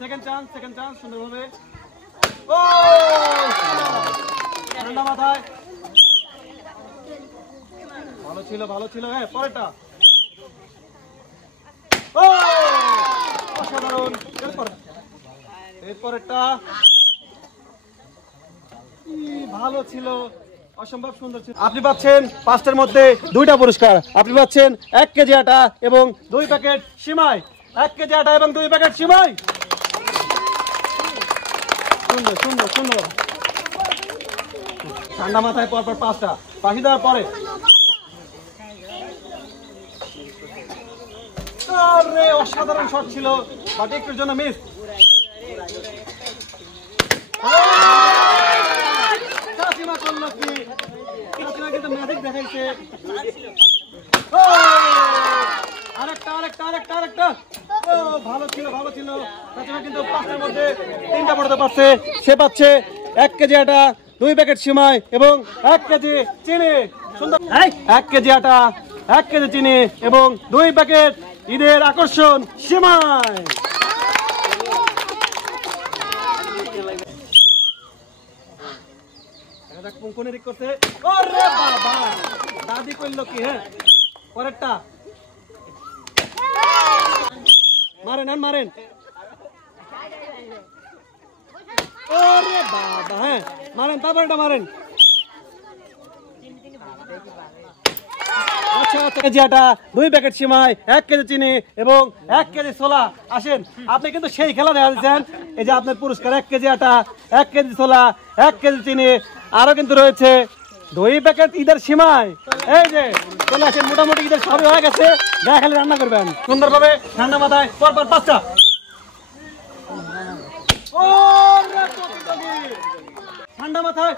Second chance সুন্দরভাবে। ও ঠান্ডা মাথায়, ভালো ছিল। হ্যাঁ, পরেরটা। ও অসাধারণ। এরপরেরটা ভালো ছিল, অসম্ভব সুন্দর ছিল। আপনি পাচ্ছেন 5টার মধ্যে 2টা পুরস্কার। আপনি পাচ্ছেন 1 কেজি আটা এবং 2 প্যাকেট সিমাই। 1 কেজি আটা এবং 2 প্যাকেট সিমাই। সুন্দর। ঠান্ডা মাথায় পরপর 5টা পাখি দেওয়ার পরে অসাধারণ শট ছিল, বাট একটুর জন্য মিস। কাসিমা করলো কি? কাসিমা কিন্তু ম্যাজিক দেখাইছে। আরেকটা। ভালো ছিল। কাসিমা কিন্তু 5টার মধ্যে 3টা পড়তে পারছে। সে পাচ্ছে 1 কেজি আটা, 2 প্যাকেট সিমাই এবং 1 কেজি চিনি। সুন্দর। 1 কেজি আটা, 1 কেজি চিনি এবং 2 প্যাকেট ঈদের আকর্ষণ সিমাই। দাদি করলো কি? হ্যাঁ, পরেরটা মারেন। ওরে বাবা, হ্যাঁ মারেন, তারপরটা মারেন। আচ্ছা, কেজি আটা, 2 প্যাকেট সিমাই, 1 কেজি চিনি এবং 1 কেজি ছোলা। আসেন, আপনি কিন্তু সেই খেলা দেখা দিচ্ছেন। এই যে আপনার পুরস্কার 1 কেজি আটা, 1 কেজি ছোলা, 1 কেজি চিনি, আরো কিন্তু রয়েছে 2 প্যাকেট ঈদের সিমাই। এই যে চলে আসেন, মোটামুটি ঈদের সবই হয়ে গেছে, যা খালি রান্না করবেন সুন্দরভাবে। ঠান্ডা মাথায় পরপর 5টা। ঠান্ডা মাথায়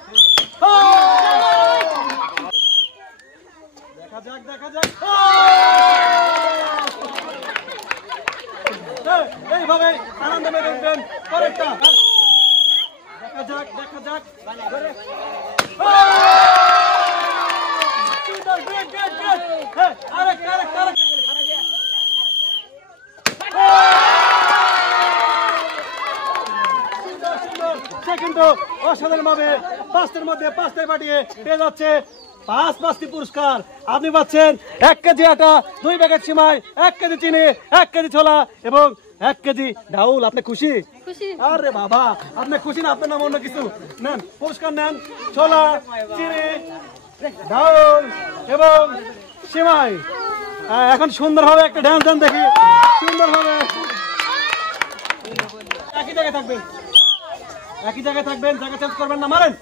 দেখা যাক। এইভাবে আনন্দ মেতে উঠবেন। পরেরটা দেখা যাক। আরেকটা। সে কিন্তু অসাধারণ ভাবে 5টার মধ্যে 5টায় পাঠিয়ে পেয়ে যাচ্ছে 5টি পুরস্কার। আপনি পাচ্ছেন 1 কেজি আটা, 2 প্যাকেট সিমাই, 1 কেজি চিনি, 1 কেজি ছোলা এবং 1 কেজি ডাউল। আপনি খুশি? আরে বাবা, আপনি খুশি না? আপনার নাম অন্য কিছু নেন, পুরস্কার নেন। ছোলা, চিনি, ডাউল এবং সিমাই। এখন সুন্দরভাবে একটা ডান্স দেন দেখি। সুন্দরভাবে একই জায়গায় থাকবেন, জায়গা চেঞ্জ করবেন না। মারেন।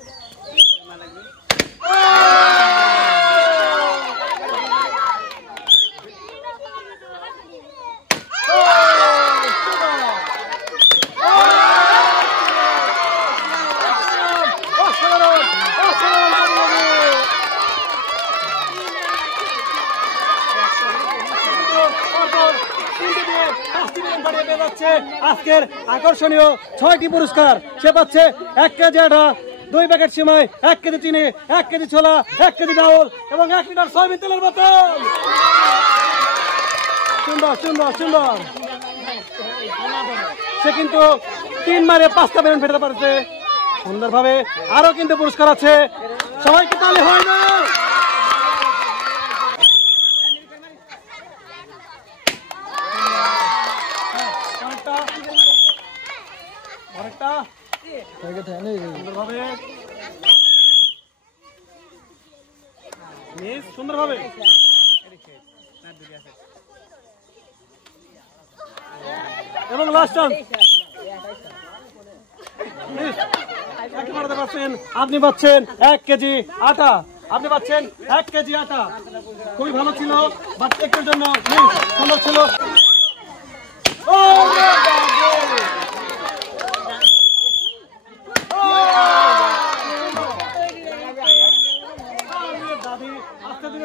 আজকের আকর্ষণীয় 6টি পুরস্কার। সে পাচ্ছে 1 কেজি আটা, 2 প্যাকেট সিমাই, 1 কেজি চিনি, 1 কেজি ছোলা, 1 কেজি ডাউল এবং 1 লিটার সয়াবিন তেলের বোতল। সুন্দর। সে কিন্তু 3 মারে 5টা বেলুন ফেটাতে পারছে সুন্দরভাবে। আরো কিন্তু পুরস্কার আছে, সবাইকে তালি হয় না। সুন্দরভাবে এবং লাস্ট চান্স। আপনি পাচ্ছেন 1 কেজি আটা। খুবই ভালো ছিল, বাট একটুর জন্য সুন্দর ছিল।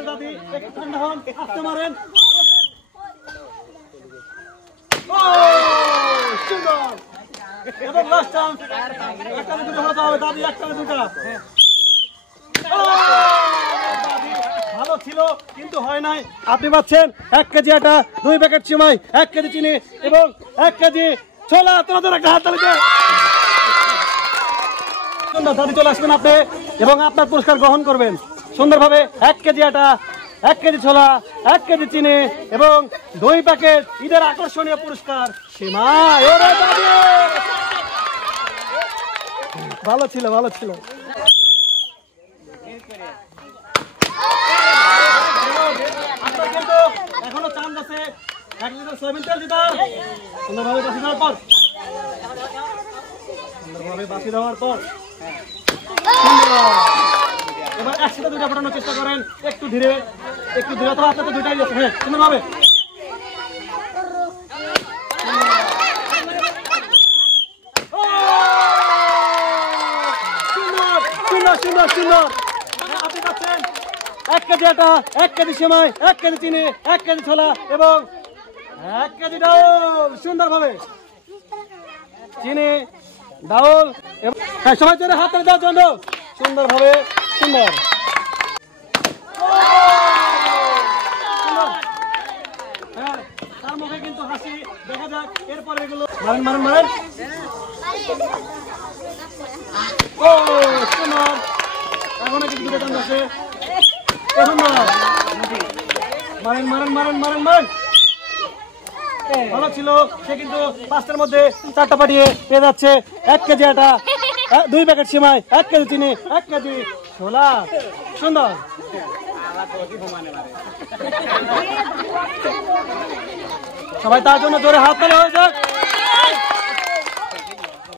দাদি একটু ঠান্ডা হন, আসতে মারেন। এবং লাস্ট চান্স, একটা দুটো হতে হবে। দাদি একটা দুটা ভালো ছিল কিন্তু হয় নাই। আপনি পাচ্ছেন 1 কেজি আটা, 2 প্যাকেট সিমাই, 1 কেজি চিনি এবং 1 কেজি ছোলা, তোমাদের একটা হাত তালি দেন। দাদি চলে আসবেন আপনি এবং আপনার পুরস্কার গ্রহণ করবেন সুন্দরভাবে। 1 কেজি আটা, 1 কেজি ছোলা, 1 কেজি চিনি এবং 2 প্যাকেট ঈদের আকর্ষণীয় পুরস্কার সেমাই। ভালো ছিল, ভালো ছিল। আপনার কিন্তু এখনো চান্স আছে 1 লিটার সয়াবিন তেল জেতার। সুন্দরভাবে বাসি দেওয়ার পর, সুন্দরভাবে বাসি দেওয়ার পর এবার একসাথে দুইটা ফোটানোর চেষ্টা করেন, একটু ধীরে একটু ধীরে। তো আপনার তো দুইটাই আছে। হ্যাঁ, সুন্দরভাবে। সুন্দর সুন্দর সুন্দর। আপনি পাচ্ছেন 1 কেজি আটা, 1 কেজি সেমাই, 1 কেজি চিনি, 1 কেজি ছোলা এবং 1 কেজি ডাউল। সুন্দরভাবে চিনি, ডাউল। হ্যাঁ, সবাই জন্য হাত তালি দেওয়ার জন্য। সুন্দরভাবে, সুন্দর। হ্যাঁ, তার মুখে কিন্তু হাসি দেখা যাক। এরপরে এগুলো মারেন মারেন মারেন। ও সুন্দর। এখনো কিন্তু দুটো চান্স আছে। মারেন মারেন মারেন মারেন মারেন। ভালো ছিল। সে কিন্তু 5টার মধ্যে 4টা পাঠিয়ে পেয়ে যাচ্ছে 1 কেজি আটা, 2 প্যাকেট সেমাই, 1 কেজি চিনি, 1 কেজি ছোলা। সুন্দর। সবাই তার জন্য জোরে হাত তালি হয়ে যাক।